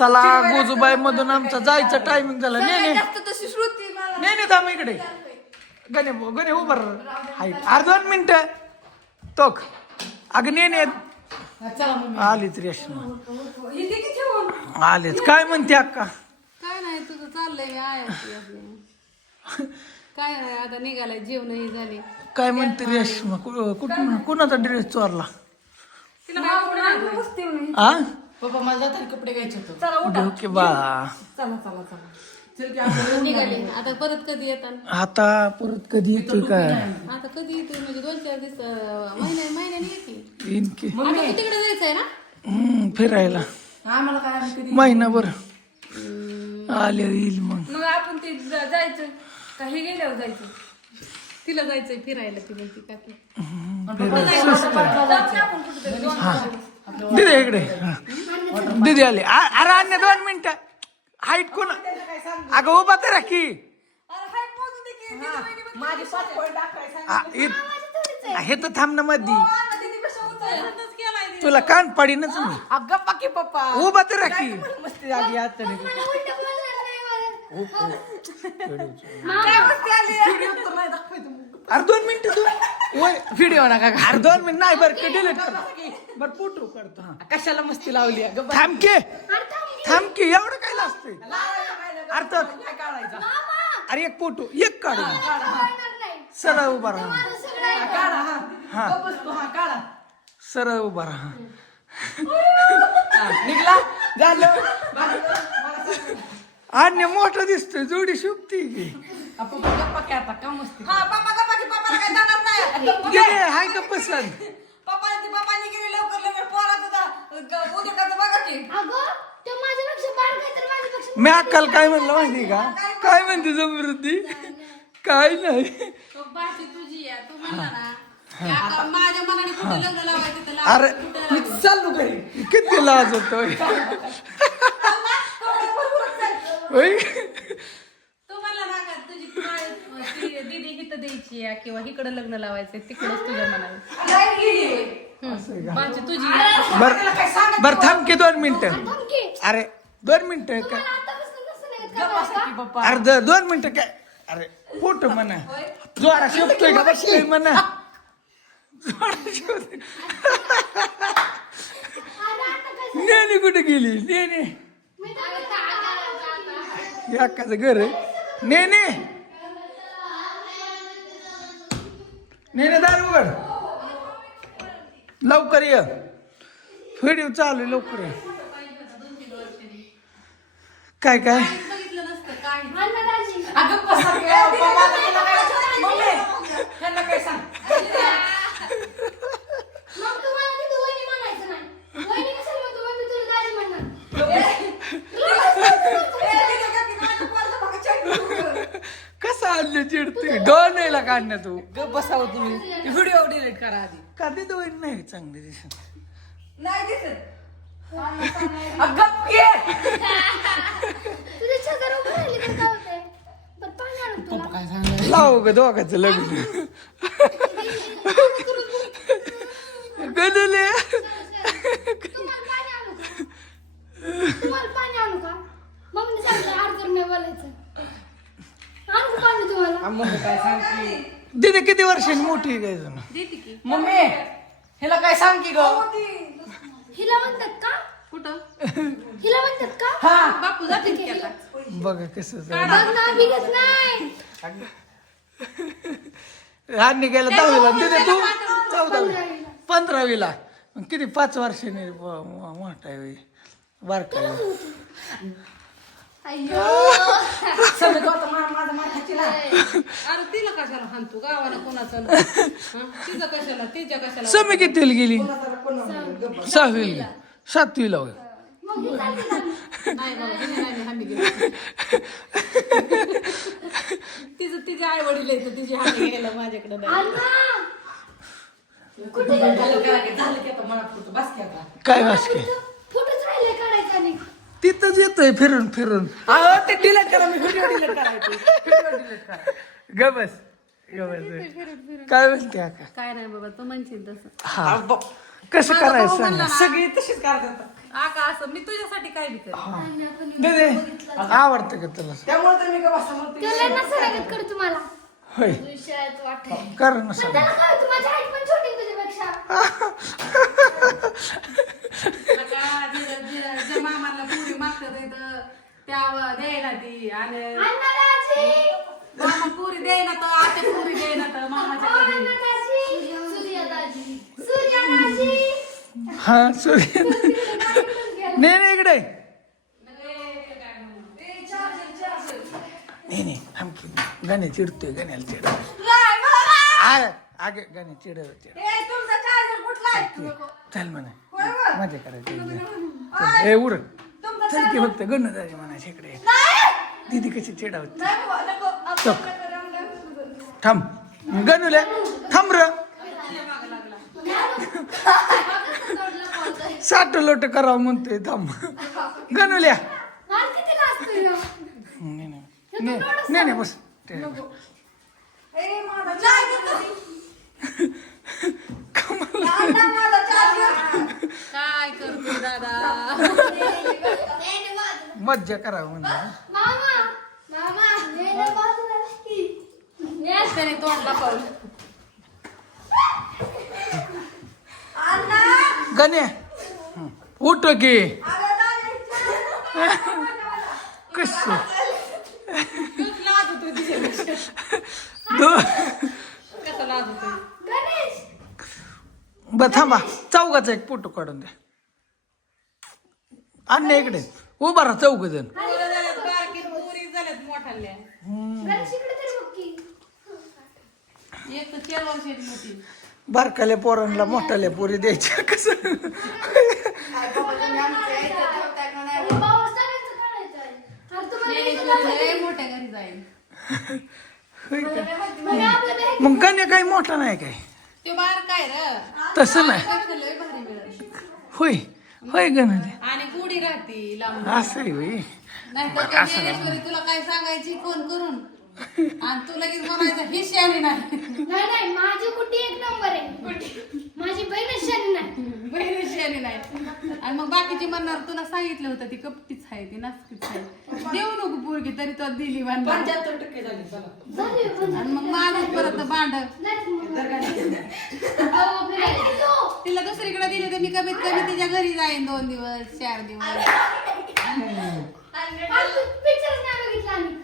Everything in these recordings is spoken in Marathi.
चला गोजूबाई मधून आमचा जायचं टायमिंग झालं. ने ने जास्त तशी श्रुती मला. ने ने थांब इकडे. गणे गणे उभं. हाय. अर्ध दोन मिनिट. तोक. अगं ने ने. चला मम्मी आलीच रेशमा. इथे की ठेवून? आलीच. काय म्हणते अक्का? काय नाही तुझं चाललंय आहे. काय नाही आता निघालाय. जेवणही झाली. काय म्हणते रेशमा? कुठून कुणाचा ड्रेस चोरला? तिला काय पप्पा मला जाताना कपडे घ्यायचे होते. चला उठा. ओके बा. चला चला चला. चल की आपण निघाले. आता परत कधी येतात आता परत कधी येते काय? आता कधी येते? म्हणजे दोन चार दिवस अं, महिन्या महिन्याने येते. इनके आता तू तिकडे जायचंय ना? हम्म, फिरायला. आम्हाला काय आम्ही कधी महिनाभर. आले येईल मग. मग आपण ते जा- जायचं. काही गेल्यावर जायचं? तिला जायचंय फिरायला ती म्हणते काकी जाऊ ना आपण कुठेतरी दोन दिदी इकडे. हा. दिदी आली. आ- अरे अन्य दोन मिनिट. हाईट कोण? अगं उभा तर की. हे तर थांब ना मधी. हो, आता. तुला कान पाडीनच मी. अगं बाकी पप्पा. उभा तर की आहे? अरे दोन मिनिट तू. वय व्हिडिओ नका का? अरे दोन मिनिट नाही बरं डिलीट कर. बरं फोटो करतो हा. कशाला मस्ती लावली अगं थांब की. थांब की. एवढं काय लागतंय अरे तर काढायचा? अरे एक फोटो एक काढू सरळ उभा राहा. काढा हा. हा. गप्प बसतो हा काढा. सरळ उभा राहा. हा, निघला. झालं. झालं. अन्य मोठं दिसतोय जोडी शुभती की आपण गप्पा की आता का मस्ती हा पप्पा गप्पा की पप्पाला काय जाणार नाही. गेले हाय का पसंत पप्पाने ती पप्पाने गेली लवकर लवकर पोराचं उद्योगाचं बघा की. मी अक्काल काय म्हणलं माहिती का? काय म्हणते समृद्धी काय नाही. तो बाची तुझी आहे तू म्हणला ना की आता माझ्या मनाने कुठे लग्न लावायचं तर अरे. लावायचं, कुठं लावायचं. चालू घरी. किती लाज होतोय. होय? तू म्हणला ना का तुझी काय ती दीदी हिथं द्यायची आहे किंवा इकडे लग्न लावायचं तिकडच तुझ्या गेली तुझी. बर बर थांब की दोन मिनिटं. अरे दोन मिनिटं काय की? अरे द- दोन मिनिटं काय? अरे फोटो म्हणा. जोरा शिवतोय का? बसतोय म्हणा. जोरा शिवतोय कुठे गेली? नेने अक्काचं घर आहे. नेने! नेने दार उघड. लवकर ये. व्हिडिओ चालू आहे, लवकर ये. काय काय बघितलं नसतं काय अगं बसा की, पप्पा आता त्याला काय- मम्मी, ह्यांना काय सांग कसं आणलं चिडते काढण्या तू. गप बसावं तुम्ही. व्हिडिओ डिलीट करा आधी. कधी दोन नाही चांगली दिसत. नाही दिसत. अगं, गप घे. पप्पा काय सांगणार लाव ग दोघांचं लग्न. गदले तुम्हाला पाणी आणू का? मम्मीने सांगितलं आड करून नाही बोलायचं आणू का पाणी तुम्हाला मम्मी काय सांगते दीदी किती वर्षांनी मोठी आहे काय जण देते की. मम्मी ह्याला काय सांग की ग? हिला म्हणतात का? कुठं? हिला म्हणतात का? हा. बापू जाते की आता. बघा कसं बघ ना बिगत नाही. आणि गेला दहावीला. दीदी तू चौदावी. पंधरावीला. मग किती पाच वर्षांनी ब- म- मोठा आहे. बारका आहे. सगळं गौतम मा- माझा मार खाची ना अरे तिला कशाला हाणतो? गावाला कोणाचं? तिचं कशाला? तिच्या कशाला समी कितीला गेली? सहावीला सातवीला होय. मग चालली चालली. नाही बाबा तिने नाही हानी गेली. तिचं तिचे आई वडील आहेत तिची हानी गेलं माझ्याकडे नाही. अण्णा! कुठे झालं करा की, झालं की आता मला पुरतं. बस की आता. काय वाचके फोटोच राहिले काढायचा आणि तिथंच येतोय फिरून फिरून. अहो ते डिलीट करा मी व्हिडिओ डिलीट करायचे व्हिडिओ डिलीट करा. गबस गबस. काय म्हणते काय नाही बाबा तू म्हणशील तसं. हा. कसं करायचं सांग? सगळी तशीच करतात. आका असं मी तुझ्यासाठी काय दे दे. आवडतं का तुला? त्यामुळे तर मी का बसतो म्हणतो त्याला नसं लागत कर तुम्हाला. होय. विषयात वाटेल कर ना पण सांग. त्याला काय होतं, माझी हाईट पण छोटी आहे तुझ्यापेक्षा. नका, जे- जे- जे मामाला पुरी मागतात आहे तर त्या द्यायला ती आणि अन्नदाची! मामा पुरी देईना तर आता पुरी देईना तर मामाच्या घरी. अन्नदाची! सूर्यदाची! सूर्यदाची! हा सूर्य नाही नाही इकडे. नाही नाही थांब. गाणे चिडतोय गाण्याला चिड. आगे गाणे चिड चिड ए, तुमचा चार्जर कुठला आहे? चल म्हणा. मजा करायची. हे उर. चल की फक्त गण जायचे म्हणा इकडे. दीदी कशी चिडावत. आपण चप. थांब. गणूल्या थांब र. साठ लोट करावं म्हणतोय थांब. गणूल्या? नाही नाही. नाही बस. ते- ए, माझा चार्जर दादा, माझा चार्जर काय करतो दादा? मज्जा करावं त्याने गण्या हं. उठ की. कस? तूच लाज होतो तिच्यापेक्षा? दो कसं लाज होतो गणेश बर थांबा. चौघाचा एक फोटो काढून द्या. अन्य इकडे. उभा राहा चौघ जण. बारकाले बारकाल्या पोरांना मोठाल्या पोरी द्यायच्या कसं? नाही, मग कन्या काही मोठा नाही काय? तो बार काय र? तसं नाही. लय भारी होय होय गणले आणि पुढी राहती लांब. असं आहे होय. नाही तर त्या ज्ञानेश्वरी तुला काय सांगायची? फोन करून. आणि तू लगेच म्हणायचं ही शाली नाही नाही नाही माझी कुठे एक नंबर आहे माझी बहीणच शानी नाही बहिणी शाली नाही आणि मग बाकीची म्हणणार तुला सांगितलं होतं ती कपटीच आहे ती नाचकीच आहे देऊ नको पोरगी तरी तो दिली बांधणार पंच्याहत्तर टक्के झाली चला झाली पण आणि मग माझं परत भांड नाही ती. तिला दुसरीकडे दिली तर मी कमीत कमी तिच्या घरी जाईन दोन दिवस चार दिवस अरे तू picture च नाही बघितला आम्ही.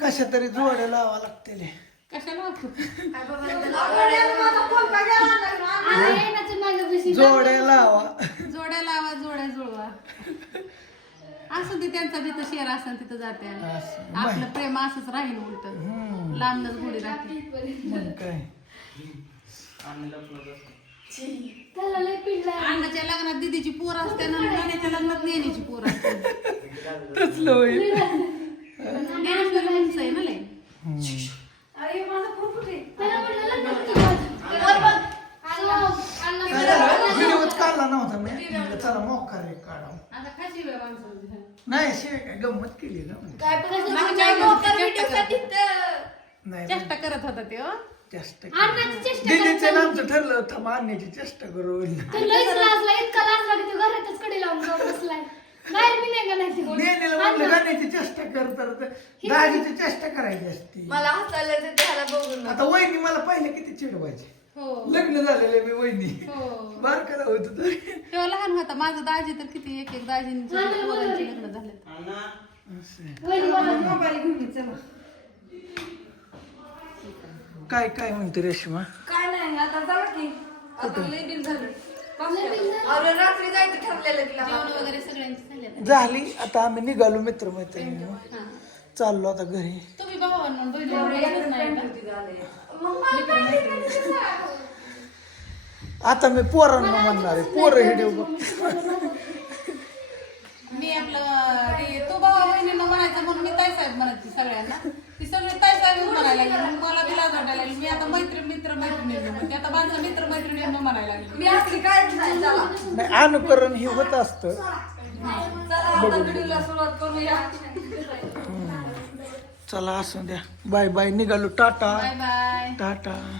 कशा तरी जोड्या लावा लागतील जोड्या लावा. जोड्या लावा जोड्या जुळवा. असं ते त्यांचा जिथं शेअर असेल तिथं जाते. असं. आपलं प्रेम असंच राहील उलट. लांबनच गोडी राहते. मग काय? त्याला लय पिडलाय. अण्णाच्या लग्नात दिदीची पोर असते ना गाण्याच्या लग्नात नेण्याची पोर असते. तसलं होईल उंच आहे ना लय अरे, माझा फोन कुठे आहे? त्याला म्हटलं लग्न कर माझं. वर बघ. अण्णा- अण्णा- व्हिडिओच काढला नव्हता मी म्हणलं चला मोकार एक काढावं आता खाशी वेळ माणसाला नाही शिवाय काय गंमत केली ना म्हणजे. काय पण असं मागच्या तुझ्या वेळेस मोकार चेष्टा video करत साठी तर- नाही चेष्टा करत होता ते हो? चेष्टा दिदीचं. आमचं ठरलं मारण्याची चेष्टा करू. तो लाजला, इतका लाजला की तो घरातच कडे लावून जाऊन बसलाय. बाहेर बी नाही का नाही ते. नेनेला म्हणलं गाण्याची चेष्टा कर तर दाजीची चेष्टा करायची असती. मला हसायला येते त्याला बघून. आता वहिनी मला पहिले किती चिडवायचे. हो. लग्न झालेले मी वहिनी. हो. बारकाला होत तर. तेव्हा लहान होता माझं दाजी तर किती एक एक दाजींचे पोरांचे आहे. लग्न झाले. असं. मोबाईल घेऊन ये, चला. काय काय म्हणते रेश्मा? काय नाही आता झालं की. आता लय बिल झालं. लय बिल झालं. अरे रात्री जायचं ठरलेलं तिला. जेवण वगैरे सगळ्यांचे झाले आता. झाली. आता आम्ही निघालो मित्र मैत्रिणी हा. चाललो आता घरी. तुम्ही भावांना बहिणीला बोलतच नाही का? काय. आता मी पोरांना म्हणणार आहे पोरं व्हिडिओ बघ मी आपलं ते तो भावा बहिणीला म्हणायचं म्हणून मी ताई साहेब म्हणत सगळ्यांना. ती सगळी ताई साहेब म्हणायला लागली मग मला तिला वाटायला लागली. मी आता मैत्री मित्र मैत्रिणींना म्हणते. आता माझं मित्र मैत्रिणींना म्हणायला लागली. मी असली काहीच नाही चला. नाही अनुकरण हे होत असतं. चला आता व्हिडिओला सुरुवात करूया. चला असू द्या. Bye bye. निघालो. टाटा. Bye bye. टाटा.